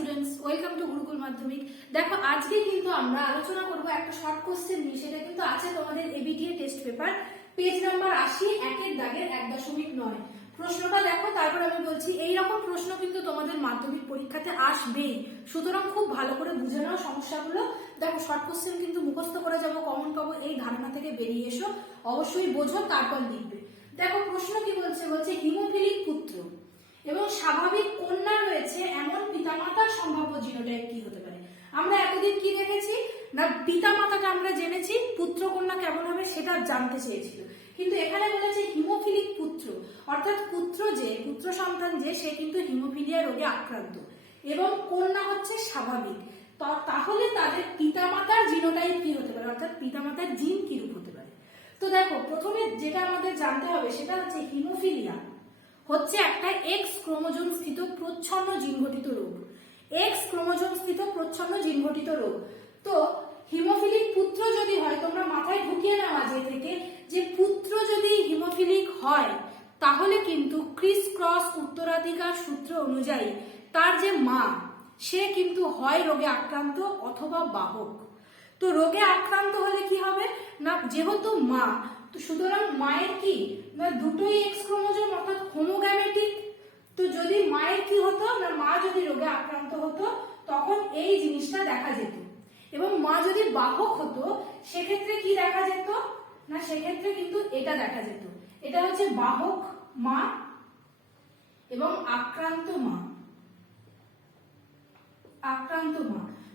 Students, welcome to Gurukul মাধ্যমিক। দেখো আজকে কিন্তু আমরা আলোচনা করব একটা শর্ট কোশ্চেন নিয়ে। সেটা কিন্তু আছে তোমাদের ABTA test paper, page number 80, একের দাগের 1.9। প্রশ্নটা দেখো, তারপর আমি বলছি। এইরকম প্রশ্ন কিন্তু তোমাদের মাধ্যমিক পরীক্ষাতে আসবেই, সুতরাং খুব ভালো করে বুঝে নাও সমস্যাগুলো। দেখো শর্ট কোশ্চেন কিন্তু মুখস্থ করে যাবো, কমন পাবো, এই ধারণা থেকে বেরিয়ে এসো। অবশ্যই বোঝো, তারপর লিখবে। দেখো প্রশ্ন কি বলছে, বলছে হিমোফিলিক পুত্র এবং স্বাভাবিক কন্যা রয়েছে এমন পিতামাতার সম্ভাব্য জিনোটাইপ কি হতে পারে। আমরা এতদিন কি দেখেছি না, পিতামাতাটা আমরা জেনেছি, পুত্র কন্যা কেমন হবে সেটা জানতে চেয়েছিল। কিন্তু এখানে বলেছে হিমোফিলিক পুত্র, অর্থাৎ পুত্র সন্তান যে, সে কিন্তু হিমোফিলিয়া রোগে আক্রান্ত এবং কন্যা হচ্ছে স্বাভাবিক। তাহলে তাদের পিতামাতার জিনোটাইপ কি হতে পারে, অর্থাৎ পিতামাতার জিন কিরূপ হতে পারে। তো দেখো প্রথমে যেটা আমাদের জানতে হবে সেটা হচ্ছে হিমোফিলিয়া হচ্ছে একটা এক্স ক্রোমোজোম স্থিত প্রচ্ছন্ন জিনঘটিত রোগ। এক্স ক্রোমোজোম স্থিত প্রচ্ছন্ন জিনঘটিত রোগ। তো হিমোফিলিক পুত্র যদি হয়, তোমরা মাথায় ঢুকিয়ে নাও আজকে থেকে, যে পুত্র যদি হিমোফিলিক হয় তাহলে কিন্তু ক্রিস ক্রস উত্তরাধিকার সূত্র অনুযায়ী তার যে মা, সে কিন্তু হয় রোগে আক্রান্ত অথবা বাহক। তো রোগে আক্রান্ত হলে কি হবে না, যেহেতু মা, তো সুতরাং মায়ের কি না দুটোই এক্স ক্রোমোজোম, অর্থাৎ হোমোগ্যামেটিক। তো যদি মায়ের কি হতো না, মা যদি রোগে আক্রান্ত হতো তখন এই জিনিসটা দেখা যেত। এবং মা যদি বাহক হতো সেক্ষেত্রে কি দেখা যেত না, সেক্ষেত্রে কিন্তু এটা দেখা যেত। এটা হচ্ছে বাহক মা এবং আক্রান্ত মা।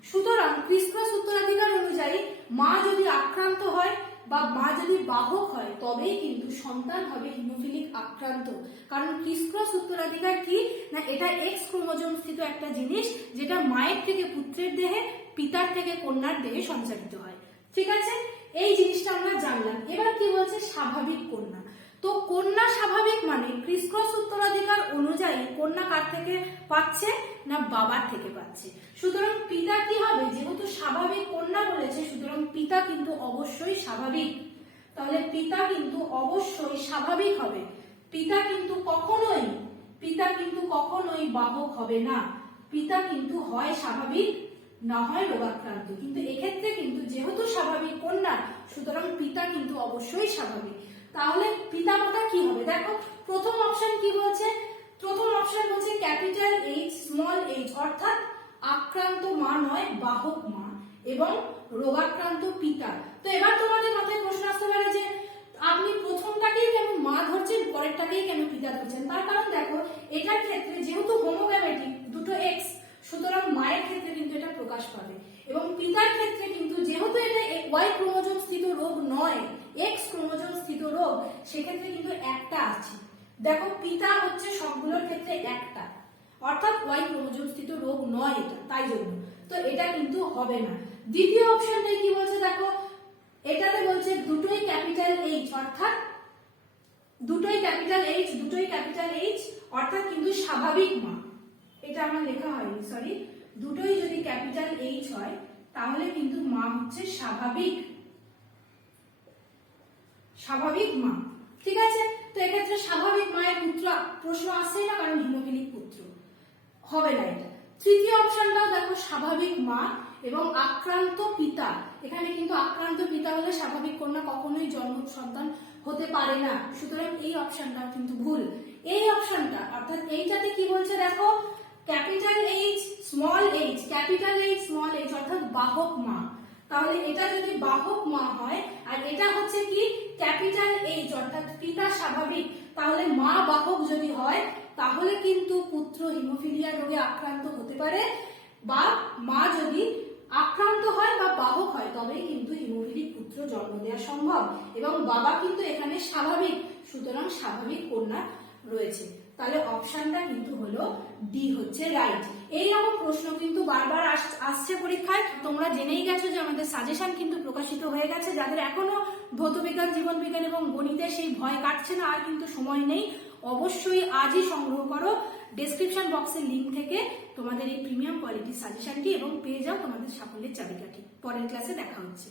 সুতরাং ক্রিস ক্রস উত্তরাধিকার অনুযায়ী মা যদি আক্রান্ত হয় বা মা যদি বাহক হয় তবেই কিন্তু সন্তান হবে হিমোফিলিক আক্রান্ত। কারণ ক্রিস ক্রস উত্তরাধিকার কি না, এটা এক্স ক্রোমোজোম স্থিত একটা জিনিস, যেটা মায়ের থেকে পুত্রের দেহে, পিতার থেকে কন্যার দেহে সঞ্চারিত হয়। ঠিক আছে, এই জিনিসটা আমরা জানলাম। এবার কি বলছে, স্বাভাবিক কন্যা। তো কন্যা স্বাভাবিক মানে ক্রিস ক্রস উত্তরাধিকার অনুযায়ী কন্যা কার থেকে পাচ্ছে না, বাবার থেকে পাচ্ছে। সুতরাং পিতা কি হবে, যেহেতু স্বাভাবিক কন্যা বলেছে, সুতরাং পিতা কিন্তু অবশ্যই স্বাভাবিক। তাহলে পিতা কিন্তু অবশ্যই স্বাভাবিক হবে। পিতা কিন্তু কখনোই বাহক হবে না। পিতা কিন্তু হয় স্বাভাবিক, না হয় রোগাক্রান্ত। কিন্তু এক্ষেত্রে কিন্তু যেহেতু স্বাভাবিক কন্যা, সুতরাং পিতা কিন্তু অবশ্যই স্বাভাবিক। তাহলে পিতামাতা কি হবে, দেখো প্রথম অপশন কি বলছে, প্রথম অপশন বলছে ক্যাপিটাল এইচ স্মল এইচ, অর্থাৎ আক্রান্ত মা নয় বাহক মা এবং রোগাক্রান্ত পিতা। তো এবার তোমাদের মাথায় প্রশ্ন আসতে পারে যে আপনি প্রথমটাকেই কেন মা ধরছেন, পরেরটাকেই কেন পিতা ধরছেন। তার কারণ দেখো, এটার ক্ষেত্রে যেহেতু হোমোগ্যামেটিক, দুটো এক্স, সুতরাং মায়ের ক্ষেত্রে কিন্তু এটা প্রকাশ পাবে। এবং পিতার ক্ষেত্রে কিন্তু যেহেতু এটা ওয়াই ক্রোমোজোম স্থিত রোগ নয়, এক্স ক্রোমোজোম স্থিত রোগ, সেক্ষেত্রে কিন্তু একটা আছে। দেখো পিতা হচ্ছে সবগুলোর ক্ষেত্রে একটা, অর্থাৎ ওয়াই ক্রোমোজোম স্থিত রোগ নয় এটা, তাই জন্য তো এটা কিন্তু হবে না। দ্বিতীয় অপশনটা কি বলছে, দেখো এটাতে বলছে দুটোই ক্যাপিটাল এইচ, অর্থাৎ দুটোই ক্যাপিটাল এইচ, অর্থাৎ কিন্তু স্বাভাবিক মা। এটা আমার লেখা হয়নি, সরি। দুটোই যদি ক্যাপিটাল এইচ হয় তাহলে কিন্তু মা হচ্ছে স্বাভাবিক মা। ঠিক আছে, তো এক্ষেত্রে স্বাভাবিক মায়ের পুত্র প্রশ্ন আসছেই না, কারণ হিমোফিলিক পুত্র হবে না এটা। তৃতীয় অপশনটাও দেখো স্বাভাবিক মা এবং আক্রান্ত পিতা। এখানে কিন্তু আক্রান্ত পিতা হলে স্বাভাবিক কন্যা কখনোই জন্ম সন্তান হতে পারে না, সুতরাং এই অপশনটাও কিন্তু ভুল। এই অপশনটা অর্থাৎ এইটাতে কি বলছে দেখো, capital H small H, capital H small H, অর্থাৎ বাহক মা। তাহলে এটা যদি বাহক মা হয় আর এটা হচ্ছে কি ক্যাপিটাল এইচ, অর্থাৎ পিতা স্বাভাবিক, তাহলে মা বাহক যদি হয় তাহলে কিন্তু পুত্র হিমোফিলিয়া রোগে আক্রান্ত হতে পারে। বা মা যদি আক্রান্ত হয় বা বাহক হয় তবেই কিন্তু হিমোফিলিক পুত্র জন্ম দেওয়া সম্ভব। এবং বাবা কিন্তু এখানে স্বাভাবিক, সুতরাং স্বাভাবিক কন্যা রয়েছে। তাহলে অপশনটা কিন্তু হলো ডি হচ্ছে রাইট। এইরকম প্রশ্ন কিন্তু বারবার আসছে পরীক্ষায়। তোমরা জেনেই গেছো যে আমাদের সাজেশন কিন্তু প্রকাশিত হয়ে গেছে। যাদের এখনো ভৌত বিজ্ঞান, জীবন বিজ্ঞান এবং গণিতের সেই ভয় কাটছে না, আর কিন্তু সময় নেই, অবশ্যই আজই সংগ্রহ করো ডেসক্রিপশন বক্সের লিংক থেকে তোমাদের এই প্রিমিয়াম কোয়ালিটির সাজেশনটি এবং পেয়ে যাও তোমাদের সাফল্যের চাবিকাঠি। পরের ক্লাসে দেখা হচ্ছে।